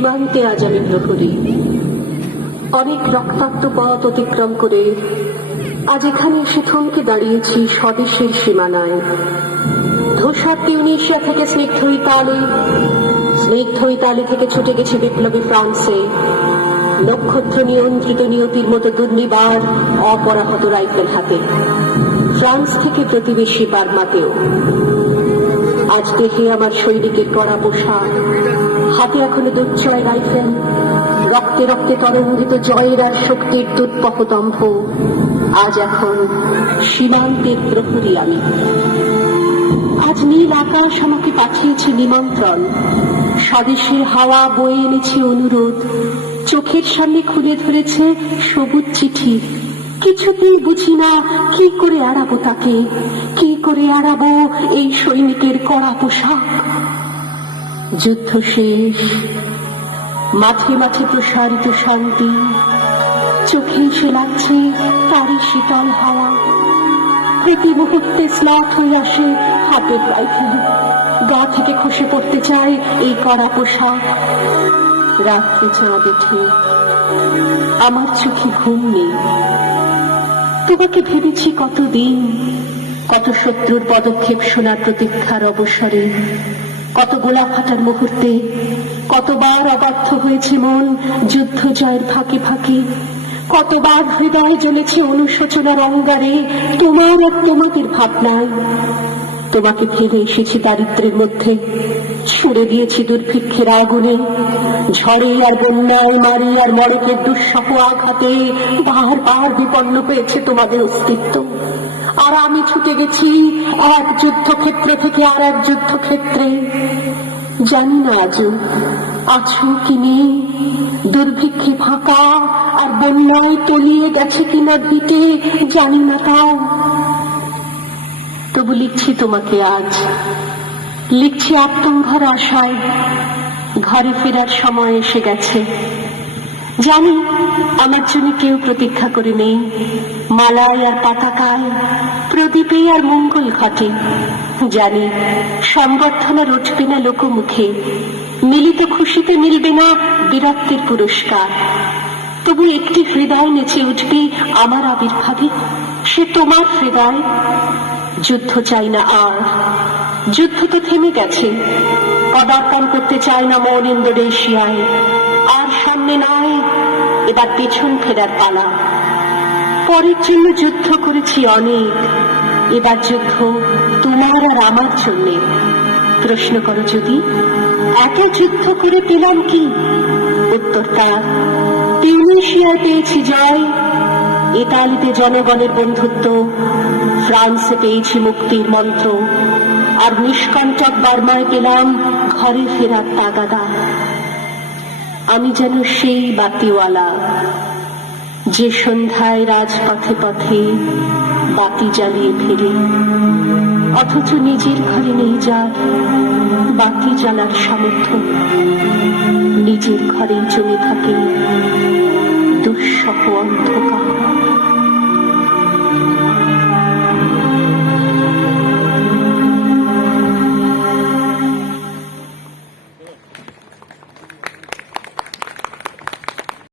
সীমান্তে আজ আমি প্রহরী। অনেক রক্তাক্ত পথ অতিক্রম করে আজ এখানে এসে থমকে দাঁড়িয়েছি স্বদেশের সীমানায়। ধূসর টিউনিশিয়া থেকে স্নিগ্ধ ইতালি থেকে ছুটে গেছে বিপ্লবী ফ্রান্সে, নক্ষত্র নিয়ন্ত্রিত নিয়তির মতো দুর্নিবার অপরাহত রাইফেল হাতে, ফ্রান্স থেকে প্রতিবেশী বার্মাতেও। আজ দেখে আমার সৈনিকের কড়া পোশাক, হাতে এখনো দুর্জয় রাইফেল, রক্তে রক্তে তরঙ্গিত জয়ের আর শক্তির দুর্বহ দম্ভ। আজ এখন সীমান্তের প্রহরী আমি। আজ নীল আকাশ আমাকে পাঠিয়েছে নিমন্ত্রণ, স্বদেশের হাওয়া বয়ে এনেছে অনুরোধ, চোখের সামনে খুলে ধরেছে সবুজ চিঠি। কিছুতেই বুঝি না কি করে এড়াবো তাকে, কি করে এড়াবো এই সৈনিকের কড়া পোশাক। যুদ্ধ শেষ, মাঠে মাঠে প্রসারিত শান্তি, চোখে এসে লাগছে তারই শীতল হাওয়া। প্রতি মুহূর্তে স্লট হয়ে আসে হাতের রাইফেল, গা থেকে খসে পড়তে চায় এই কড়া পোশাক। রাত্রে চাঁদ ওঠে, আমার চোখে ঘুম নেই। তোমাকে ভেবেছি কতদিন, কত শত্রুর পদক্ষেপ শোনার প্রতীক্ষার অবসরে, কত গোলা ফাটার মুহূর্তে, কতবার অবাধ্য হয়েছে মন যুদ্ধ জয়ের ফাঁকে ফাঁকে, কতবার হৃদয় জ্বলেছে অনুশোচনার অঙ্গারে তোমার আর তোমাদের ভাবনায়। তোমাকে ফেলে এসেছি দারিদ্র্যের মধ্যে, ছুড়ে দিয়েছি দুর্ভিক্ষের আগুনে, ঝড়ে আর বন্যায়, মারি আর মড়কের দুঃসহ আঘাতে বারবার বিপন্ন হয়েছে তোমাদের অস্তিত্ব। আর আমি ছুটে গেছি এক যুদ্ধক্ষেত্র থেকে আর এক যুদ্ধক্ষেত্রে। জানি না আজও আছো কি নেই, দুর্ভিক্ষে ফাঁকা আর বন্যায় তলিয়ে গেছে কিনা ভিটে, জানি না তাও। তবু লিখছি তোমাকে আজ, লিখছি আত্মম্ভর আশায়। ঘরে ফেরার সময় এসে গেছে, জানি আমার জন্য কেউ প্রতীক্ষা করে নেই। মালায় আর পতাকায়, প্রদীপে আর মঙ্গল ঘটে, জানি সংবর্ধনা উঠবে না লোকমুখে, মিলিত খুশিতে মিলবে না বীরত্বের পুরস্কার। তবু একটি হৃদয় নেচে উঠবে আমার আবির্ভাবে, সে তোমার হৃদয়। যুদ্ধ চাই না আর, যুদ্ধ তো থেমে গেছে, পদার্পণ করতে চায় না মন ইন্দোনেশিয়ায়। আর সামনে নয়, এবার পেছন ফেরার পালা। পরের জন্য যুদ্ধ করেছি অনেক, এবার যুদ্ধ তোমার আর আমার জন্যে। প্রশ্ন করো যদি এত যুদ্ধ করে পেলাম কি, উত্তর তার টিউনিশিয়ায় পেয়েছি জয়, ইতালিতে জনগণের বন্ধুত্ব, ফ্রান্সে পেয়েছি মুক্তির মন্ত্র, আর নিষ্কণ্টক বার্মায় পেলাম ঘরে ফেরার তাগাদা। আমি যেন সেই বাতিওয়ালা, যে সন্ধ্যায় রাজপথে পথে বাতি জ্বালিয়ে ফেরে, অথচ নিজের ঘরে নেই যার বাতি জ্বালার সামর্থ্য। নিজের ঘরেই জমে থাকে দুঃসহ অন্ধকার।